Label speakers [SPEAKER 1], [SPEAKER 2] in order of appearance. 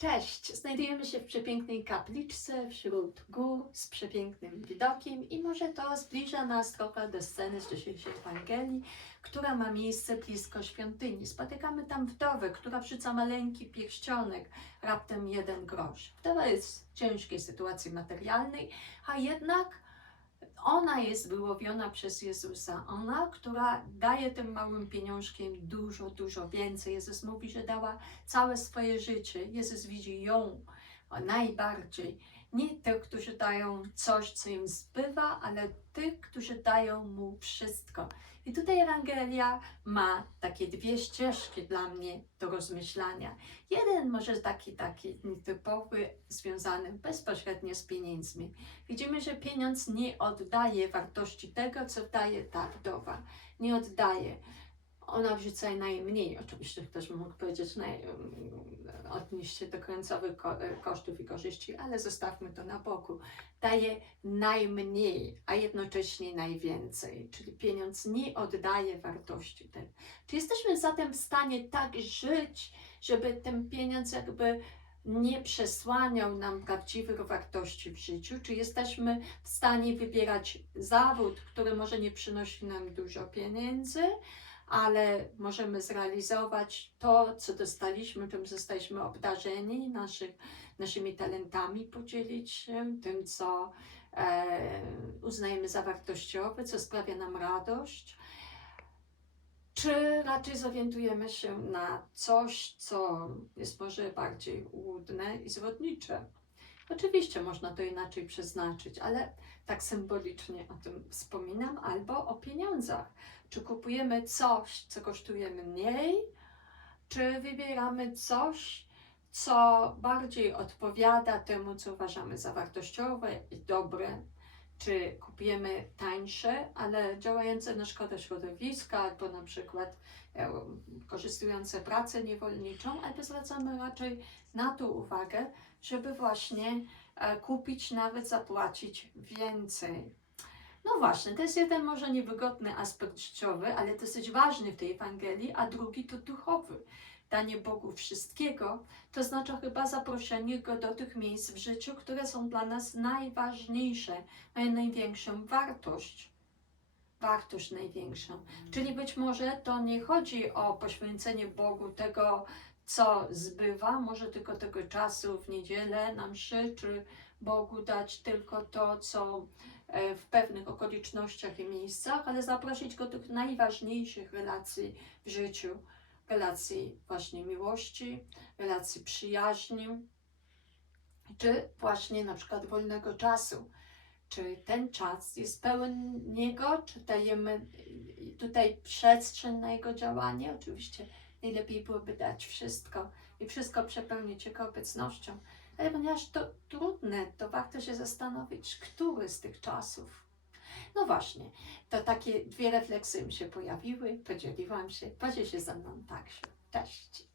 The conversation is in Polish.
[SPEAKER 1] Cześć! Znajdujemy się w przepięknej kapliczce wśród gór z przepięknym widokiem i może to zbliża nas trochę do sceny z dzisiejszej Ewangelii, która ma miejsce blisko świątyni. Spotykamy tam wdowę, która wrzuca maleńki pierścionek, raptem jeden grosz. Wdowa jest w ciężkiej sytuacji materialnej, a jednak ona jest wyłowiona przez Jezusa. Ona, która daje tym małym pieniążkiem dużo, dużo więcej. Jezus mówi, że dała całe swoje życie. Jezus widzi ją najbardziej. Nie tych, którzy dają coś, co im zbywa, ale tych, którzy dają mu wszystko. I tutaj Ewangelia ma takie dwie ścieżki dla mnie do rozmyślania. Jeden może taki, taki nietypowy, związany bezpośrednio z pieniędzmi. Widzimy, że pieniądz nie oddaje wartości tego, co daje ta wdowa. Nie oddaje. Ona wrzuca najmniej. Oczywiście ktoś mógł powiedzieć, naj, odnieść się do końcowych ko- kosztów i korzyści, ale zostawmy to na boku. Daje najmniej, a jednocześnie najwięcej, czyli pieniądz nie oddaje wartości. Tej. Czy jesteśmy zatem w stanie tak żyć, żeby ten pieniądz jakby nie przesłaniał nam prawdziwych wartości w życiu? Czy jesteśmy w stanie wybierać zawód, który może nie przynosi nam dużo pieniędzy, ale możemy zrealizować to, co dostaliśmy, czym zostaliśmy obdarzeni, naszych, naszymi talentami podzielić się, tym, co e, uznajemy za wartościowe, co sprawia nam radość. Czy raczej zorientujemy się na coś, co jest może bardziej łudne i zwodnicze? Oczywiście można to inaczej przeznaczyć, ale tak symbolicznie o tym wspominam, albo o pieniądzach. Czy kupujemy coś, co kosztuje mniej, czy wybieramy coś, co bardziej odpowiada temu, co uważamy za wartościowe i dobre, czy kupujemy tańsze, ale działające na szkodę środowiska, albo na przykład e, korzystujące pracę niewolniczą, albo zwracamy raczej na to uwagę, żeby właśnie e, kupić, nawet zapłacić więcej. No właśnie, to jest jeden może niewygodny aspekt życiowy, ale dosyć ważny w tej Ewangelii, a drugi to duchowy. Danie Bogu wszystkiego, to znaczy chyba zaproszenie Go do tych miejsc w życiu, które są dla nas najważniejsze, mają największą wartość. Wartość największą. Czyli być może to nie chodzi o poświęcenie Bogu tego, co zbywa, może tylko tego czasu w niedzielę na mszy, czy Bogu dać tylko to, co e, w pewnych okolicznościach i miejscach, ale zaprosić Go do tych najważniejszych relacji w życiu. Relacji właśnie miłości, relacji przyjaźni, czy właśnie na przykład wolnego czasu. Czy ten czas jest pełen Niego, czy dajemy tutaj przestrzeń na Jego działanie? Oczywiście najlepiej byłoby dać wszystko i wszystko przepełnić Jego obecnością. Ale ponieważ to trudne, to warto się zastanowić, który z tych czasów. No właśnie, to takie dwie refleksje mi się pojawiły, podzieliłam się, podziel się ze mną także. Cześć.